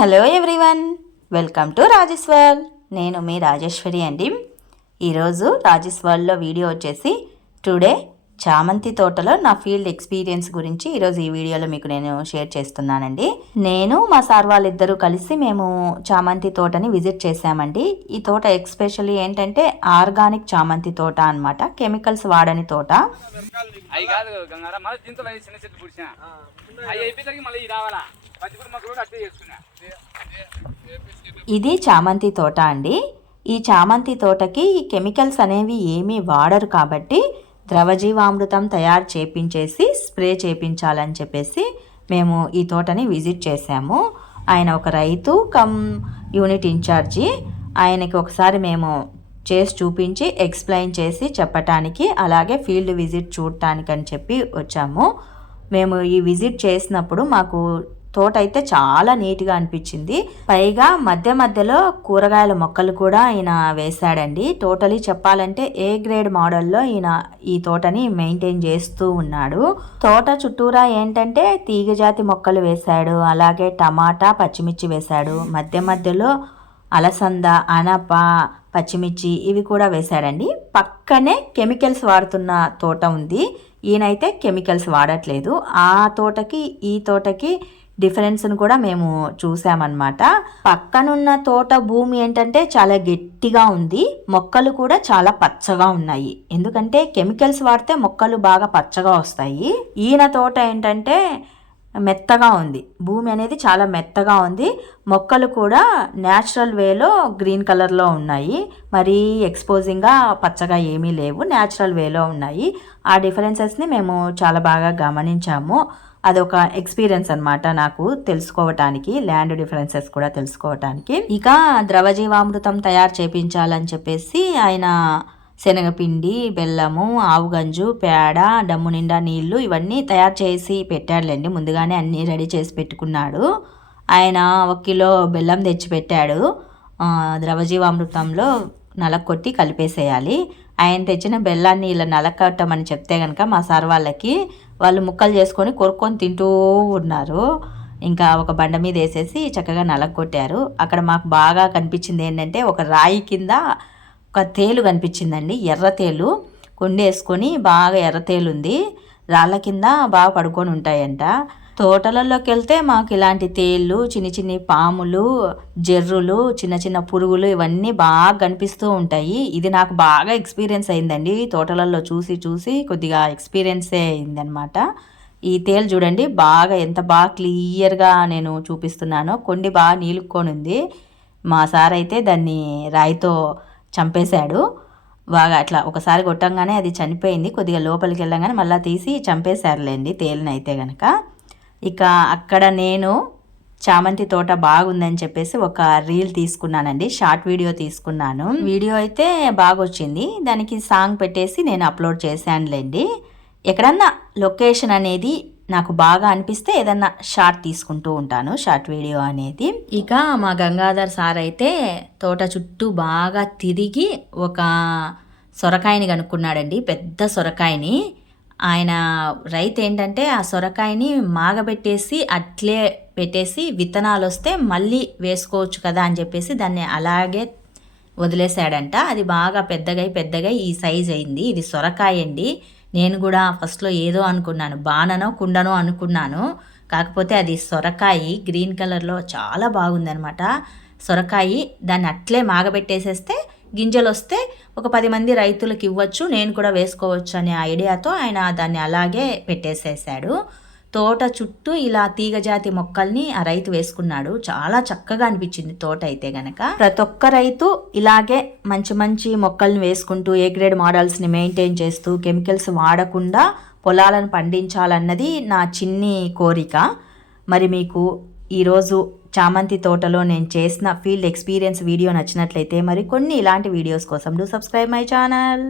Hello everyone, welcome to Rajesh world. నేను మీ రాజేశ్వరి అండి. ఈరోజు రాజేష్ వరల్డ్లో వీడియో వచ్చేసి టుడే చామంతి తోటలో నా ఫీల్డ్ ఎక్స్పీరియన్స్ గురించి ఈరోజు ఈ వీడియోలో మీకు నేను షేర్ చేస్తున్నానండి. నేను మా సార్ వాళ్ళిద్దరూ కలిసి మేము చామంతి తోటని విజిట్ చేశామండి. ఈ తోట ఎక్స్పెషల్లీ ఏంటంటే ఆర్గానిక్ చామంతి తోట అనమాట, కెమికల్స్ వాడని తోట. ఇది చామంతి తోట అండి. ఈ చామంతి తోటకి కెమికల్స్ అనేవి ఏమీ వాడరు కాబట్టి ద్రవజీవామృతం తయారు చేపించేసి స్ప్రే చేపించాలని చెప్పేసి మేము ఈ తోటని విజిట్ చేసాము. ఆయన ఒక రైతు కమ్ యూనిట్ ఇన్ఛార్జి. ఆయనకి ఒకసారి మేము చేసి చూపించి ఎక్స్ప్లెయిన్ చేసి చెప్పటానికి, అలాగే ఫీల్డ్ విజిట్ చూడటానికి అని చెప్పి వచ్చాము. మేము ఈ విజిట్ చేసినప్పుడు మాకు తోట అయితే చాలా నీట్గా అనిపించింది. పైగా మధ్య మధ్యలో కూరగాయల మొక్కలు కూడా ఈయన వేశాడండి. టోటలీ చెప్పాలంటే ఏ గ్రేడ్ మోడల్లో ఈయన ఈ తోటని మెయింటైన్ చేస్తూ ఉన్నాడు. తోట చుట్టూరా ఏంటంటే తీగజాతి మొక్కలు వేశాడు, అలాగే టమాటా, పచ్చిమిర్చి వేశాడు. మధ్య మధ్యలో అలసంద, అనప, పచ్చిమిర్చి ఇవి కూడా వేశాడండి. పక్కనే కెమికల్స్ వాడుతున్న తోట ఉంది. ఈయనైతే కెమికల్స్ వాడట్లేదు. ఆ తోటకి ఈ తోటకి డిఫరెన్స్ను కూడా మేము చూసామన్నమాట. పక్కనున్న తోట భూమి ఏంటంటే చాలా గట్టిగా ఉంది, మొక్కలు కూడా చాలా పచ్చగా ఉన్నాయి. ఎందుకంటే కెమికల్స్ వాడితే మొక్కలు బాగా పచ్చగా వస్తాయి. ఈయన తోట ఏంటంటే మెత్తగా ఉంది, భూమి అనేది చాలా మెత్తగా ఉంది. మొక్కలు కూడా న్యాచురల్ వేలో గ్రీన్ కలర్లో ఉన్నాయి, మరీ ఎక్స్పోజింగ్గా పచ్చగా ఏమీ లేవు, న్యాచురల్ వేలో ఉన్నాయి. ఆ డిఫరెన్సెస్ని మేము చాలా బాగా గమనించాము. అదొక ఎక్స్పీరియన్స్ అనమాట నాకు తెలుసుకోవటానికి, ల్యాండ్ డిఫరెన్సెస్ కూడా తెలుసుకోవటానికి. ఇక ద్రవజీవామృతం తయారు చేపించాలని చెప్పేసి ఆయన శనగపిండి, బెల్లము, ఆవుగంజు, పేడ, డమ్ము నిండా నీళ్లు ఇవన్నీ తయారు చేసి పెట్టాడులేండి. ముందుగానే అన్నీ రెడీ చేసి పెట్టుకున్నాడు. ఆయన 1 కిలో బెల్లం తెచ్చి పెట్టాడు. ద్రవజీవామృతంలో నలకొట్టి కలిపేసేయాలి. ఆయన తెచ్చిన బెల్లాన్ని ఇలా నలకట్టమని చెప్తే కనుక మా సార్ వాళ్ళు ముక్కలు చేసుకొని కొరుక్కొని తింటూ ఉన్నారు. ఇంకా ఒక బండ మీద వేసేసి చక్కగా నలకొట్టారు. అక్కడ మాకు బాగా కనిపించింది ఏంటంటే ఒక రాయి కింద ఒక తేలు కనిపించిందండి, ఎర్ర తేలు. కొండేసుకొని బాగా ఎర్ర తేలు ఉంది, రాళ్ళ కింద బాగా పడుకొని ఉంటాయంట. తోటలలోకి వెళ్తే మాకు ఇలాంటి తేళ్ళు, చిన్ని చిన్ని పాములు, జెర్రులు, చిన్న చిన్న పురుగులు ఇవన్నీ బాగా కనిపిస్తూ ఉంటాయి. ఇది నాకు బాగా ఎక్స్పీరియన్స్ అయిందండి. తోటలలో చూసి చూసి కొద్దిగా ఎక్స్పీరియన్సే అయిందనమాట. ఈ తేలు చూడండి బాగా ఎంత బాగా క్లియర్గా నేను చూపిస్తున్నానో. కొండి బాగా నీలుక్కొని ఉంది. మా సార్ అయితే దాన్ని రాయితో చంపేశాడు. బాగా అట్లా ఒకసారి కొట్టంగానే అది చనిపోయింది. కొద్దిగా లోపలికి వెళ్ళగానే మళ్ళీ తీసి చంపేశారులేండి తేలిని అయితే కనుక. ఇక అక్కడ నేను చామంతి తోట బాగుందని చెప్పేసి ఒక రీల్ తీసుకున్నానండి, షార్ట్ వీడియో తీసుకున్నాను. వీడియో అయితే బాగా వచ్చింది, దానికి సాంగ్ పెట్టేసి నేను అప్లోడ్ చేశానులేండి. ఎక్కడన్నా లొకేషన్ అనేది నాకు బాగా అనిపిస్తే ఏదన్నా షార్ట్ తీసుకుంటూ ఉంటాను, షార్ట్ వీడియో అనేది. ఇక మా గంగాధర్ సార్ అయితే తోట చుట్టూ బాగా తిరిగి ఒక సొరకాయని కనుక్కున్నాడండి, పెద్ద సొరకాయని. ఆయన రైతు ఏంటంటే ఆ సొరకాయని మాగబెట్టేసి అట్లే పెట్టేసి విత్తనాలు వస్తే మళ్ళీ వేసుకోవచ్చు కదా అని చెప్పేసి దాన్ని అలాగే వదిలేశాడంట. అది బాగా పెద్దగా ఈ సైజ్ అయింది. ఇది సొరకాయ అండి. నేను కూడా ఫస్ట్లో ఏదో అనుకున్నాను, బాణనో కుండనో అనుకున్నాను. కాకపోతే అది సొరకాయ, గ్రీన్ కలర్లో చాలా బాగుందనమాట సొరకాయ. దాన్ని అట్లే మాగబెట్టేసేస్తే గింజలు వస్తే ఒక 10 మంది రైతులకు ఇవ్వచ్చు, నేను కూడా వేసుకోవచ్చు అనే ఐడియాతో ఆయన దాన్ని అలాగే పెట్టేసేసాడు. తోట చుట్టూ ఇలా తీగజాతి మొక్కల్ని ఆ రైతు వేసుకున్నాడు. చాలా చక్కగా అనిపించింది తోట అయితే గనక. ప్రతి ఒక్క రైతు ఇలాగే మంచి మంచి మొక్కల్ని వేసుకుంటూ ఏ గ్రేడ్ మోడల్స్ని మెయింటైన్ చేస్తూ కెమికల్స్ వాడకుండా పొలాలను పండించాలన్నది నా చిన్ని కోరిక. మరి మీకు ఈరోజు చామంతి తోటలో నేను చేసిన ఫీల్డ్ ఎక్స్పీరియన్స్ వీడియో నచ్చినట్లయితే మరి కొన్ని ఇలాంటి వీడియోస్ కోసం డూ సబ్స్క్రైబ్ మై ఛానల్.